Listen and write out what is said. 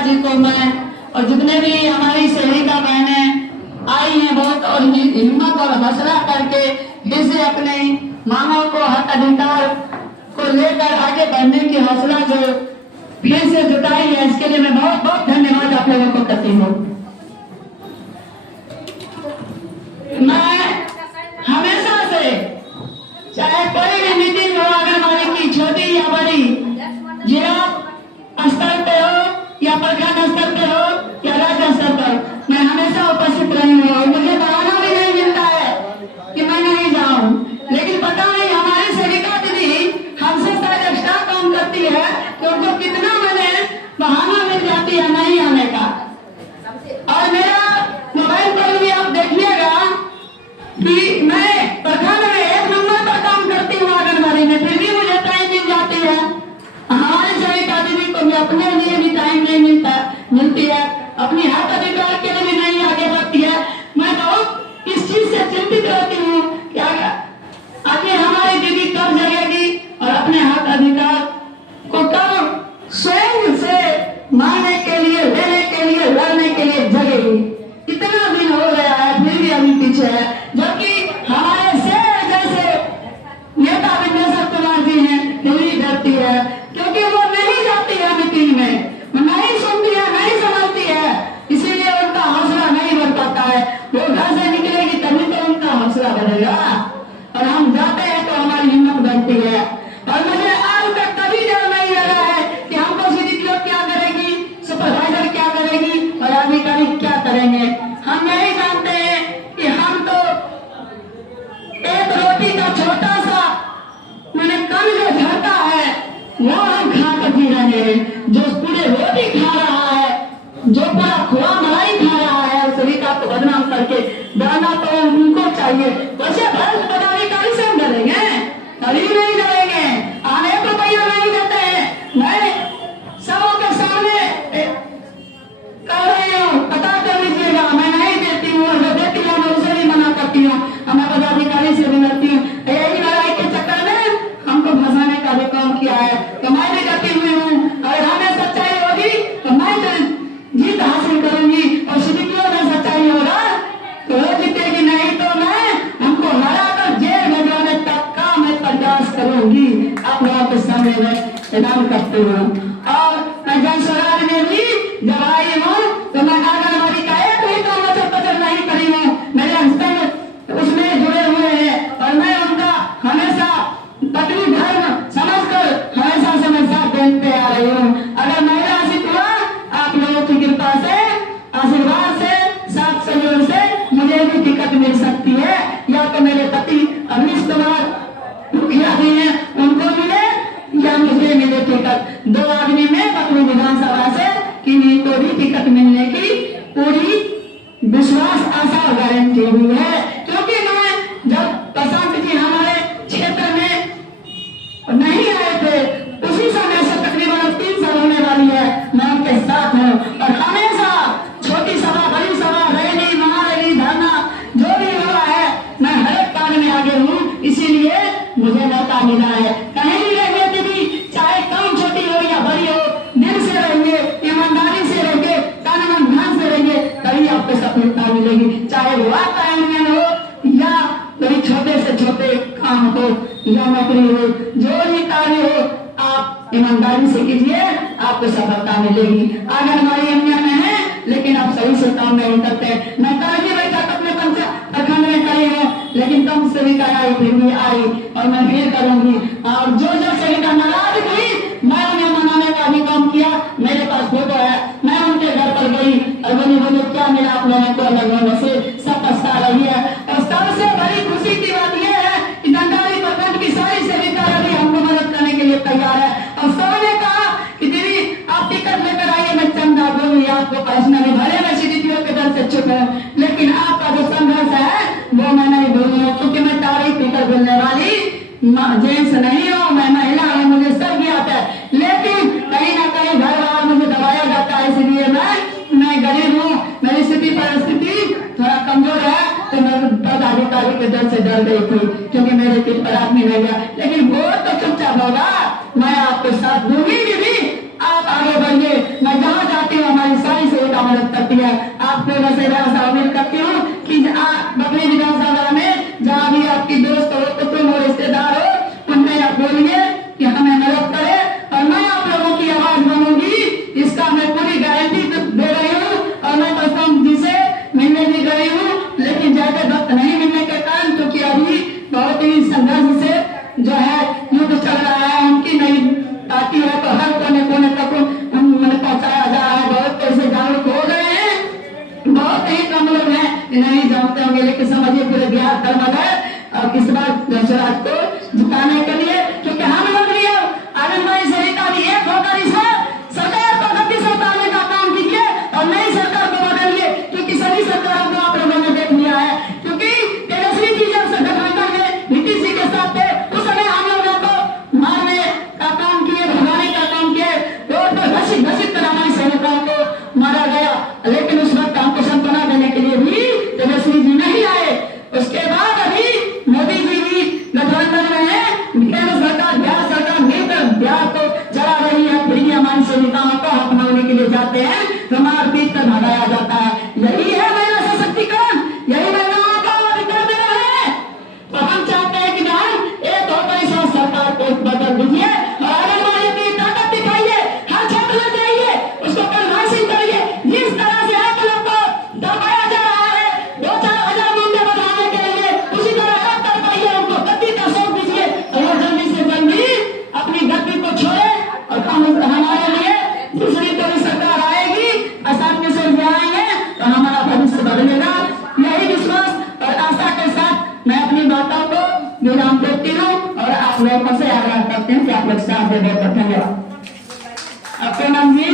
जी को मैं और जितने भी हमारी सेविका बहनें आई हैं बहुत और हिम्मत और हौसला करके फिर से अपने मांगों को हक अधिकार को लेकर आगे बढ़ने की हौसला जो फिर से जुटाई है, इसके लिए मैं बहुत बहुत धन्यवाद आप लोगों को करती हूँ। मैं हमेशा से चाहे कोई भी मीटिंग हो आंगनबाड़ी की, छोटी या बड़ी, जिला स्तर पे हो या प्रखंड स्तर पे हो या राज्य स्तर पर, मैं हमेशा उपस्थित रही हूँ और मुझे बहाना भी नहीं मिलता है कि मैं नहीं जाऊँ। लेकिन पता नहीं हमारी सेविका दीदी हमसे शायद एक्स्ट्रा काम करती है कि उनको कितना मैंने बहाना मिल जाती है नहीं आने का। और मेरा मोबाइल पर भी आप देखिएगा कि मैं प्रखंड में 1 नंबर पर काम करती हूँ आंगनबाड़ी में, फिर भी मुझे टाइम मिल जाती है। हमारे सेविका दीदी को भी अपने लिए भी टाइम नहीं मिलती है, अपनी हक अधिकार के लिए भी नहीं आगे बढ़ती है। मैं बहुत इस चीज से चिंतित रहती हूँ कि आगे हमारी दीदी कब जगेगी और अपने हक अधिकार को कब स्वयं से मांगने के लिए, लेने के लिए, लड़ने के लिए जगेगी। इतना दिन हो गया है फिर भी अभी पीछे है, जबकि हमारे शेर जैसे नेता विंदेश्वर कुमार जी हैं फिर भी डरती है, क्योंकि वो नहीं जाती है मीटिंग में, नहीं सुनती है, नहीं समझती है, इसीलिए उनका हौसला नहीं बढ़ पाता है। वो घर से निकलेगी तभी तो उनका हौसला बढ़ेगा और हम जाते हैं तो हमारी हिम्मत बढ़ती है। और मुझे आज तक कभी डर नहीं लगा है कि हमको सीधी लोग क्या करेगी, सुपरवाइजर क्या करेगी और अधिकारी क्या करेंगे। हम यही जानते हैं कि हम तो एक रोटी का छोटा सा मैंने कल जो झरता है वो हम खा कर जी रहे हैं। जो पूरे रोटी खा रहा है, जो पूरा खोआ मलाई खा रहा है, सभी का तो बदनाम करके डरना तो उनको चाहिए। वैसे भ्रष्ट पदाधिकारी से हम डरेंगे? कभी नहीं डरेंगे। हम 1 रुपया नहीं देते हैं। मैं सबों के सामने कह रही हूँ, पता कर लीजिएगा, मैं नहीं देती हूँ, जो देती हूँ मैं उसे भी मना करती हूँ। मैं पदाधिकारी से भी लड़ती हूँ। यही लड़ाई के चक्कर में हमको फंसाने का भी काम किया है, तो मैं भी करती हुई हूँ। अगर हमें सच्चाई होगी तो मैं जीत हासिल करूंगी और सिद्दीकियों में सच्चाई होगा तो वो जीतेगी, नहीं तो मैं हमको हरा कर जेल भेजवाने तक का मैं प्रयास करूंगी। आप लोगों के सामने मैं ऐलान करती हूँ। और मैं जन स्वराज में भी जब आई हूँ तो मैं आंगनबाड़ी का एक भी काम बचत नहीं करी हूँ। मेरे हस्बैंड उसमें जुड़े हुए हैं और मैं उनका हमेशा पत्नी धर्म समझकर हमेशा से मैं साथ देते आ रही हूँ। अगर महिला आशिक हुआ आप लोगों की कृपा से, आशीर्वाद से, साथ सहयोग से मुझे भी टिकट मिल सकती है, या तो मेरे पति अवनीश कुमार मुखिया जी हैं उनको मिले या मुझे मिले टिकट। 2 आदमी में अपनी विधानसभा से किन्हीं को भी टिकट मिलने की पूरी विश्वास, आशा और गारंटी हुई है। क्योंकि मैं जब प्रशांत जी हमारे क्षेत्र में नहीं आए थे उसी समय से तकरीबन 3 साल होने वाली है मैं उनके साथ हूँ और हमेशा छोटी सभा, बड़ी सभा, रैली, महारैली, धरना जो भी हुआ है मैं हर एक कार्य में आगे हूँ। इसीलिए मुझे मौका मिला है। कहीं भी रहिए दीदी, चाहे काम छोटी हो या बड़ी हो, दिल से रहिए, ईमानदारी से रहिए, तन मन धन से रहिए, तभी आपको सफलता मिलेगी। चाहे वो आपका यूनियन हो या कोई छोटे से छोटे काम हो या नौकरी हो, जो भी कार्य हो आप ईमानदारी से कीजिए, आपको सफलता मिलेगी। आंगनबाड़ी यूनियन में है लेकिन आप सही से काम नहीं करते। मैं कल ही बैठक अपने प्रखंड में करी हूँ लेकिन कम सेविका आई, फिर भी आई और मैं फिर करूंगी। और जो सेविका नाराज हुई मैं उन्हें मनाने का भी काम किया। मेरे पास फोटो है, मैं उनके घर पर गई और बोली क्या मिला आप लोगों को अलग होने से, सब पछता रही है। और सबसे बड़ी खुशी की बात यह है कि डंडारी प्रखंड की सारी सेविका भी हमको मदद करने के लिए तैयार है। और सबने कहा कि दीदी आप टिकट लेकर आइए, मैं चंदा दूंगी आपको पर्सनली। भले मैं सीडीपीओ के डर से चुप हूँ लेकिन आपका जो संघर्ष है वो मैं नहीं भूली हूँ, क्योंकि मैं तारीफ पीकर बोलने वाली जेंट्स नहीं हूँ, मैं महिला हूँ, मुझे सब ज्ञात है। लेकिन कहीं ना कहीं घर बार मुझे दबाया जाता है, इसलिए मैं गरीब हूँ, मेरी स्थिति परिस्थिति थोड़ा कमजोर है तो मैं पदाधिकारी के डर से डर गई थी क्योंकि मेरे पीठ पर आदमी नहीं गया। लेकिन वोट तो चुपचाप होगा, मैं आपको साथ दूंगी। भी आप आगे बढ़िए, मैं जहाँ जाती हूँ कि समझिए पूरे बिहार धर्म है और इस बार स्वराज को जिताने के लिए, क्योंकि हम लोग भी आनंदमयी सरिता भी एक होकर इसमें सरकार को गति से उतारने का काम कीजिए और नई सरकार को बदलिए, क्योंकि सभी सरकारों को आप लोगों ने देख लिया है। क्योंकि तेजस्वी जी जब गठबंधन में नीतीश जी के साथ थे उस समय हम लोगों को मारने का काम किए, भगाने का काम किए, रोड पर घसीट कर हमारी सैनिकों को मारा गया, लेकिन उस वक्त हमको सांत्वना देने के लिए भी तेजस्वी जी नहीं आए। उसके बाद अभी मोदी जी भी गठबंधन में है, केंद्र सरकार बिहार सरकार मिलकर बिहार को चला रही है, फिर भी हमारी सैनिकों को अपनाने के लिए जाते हैं। हमारा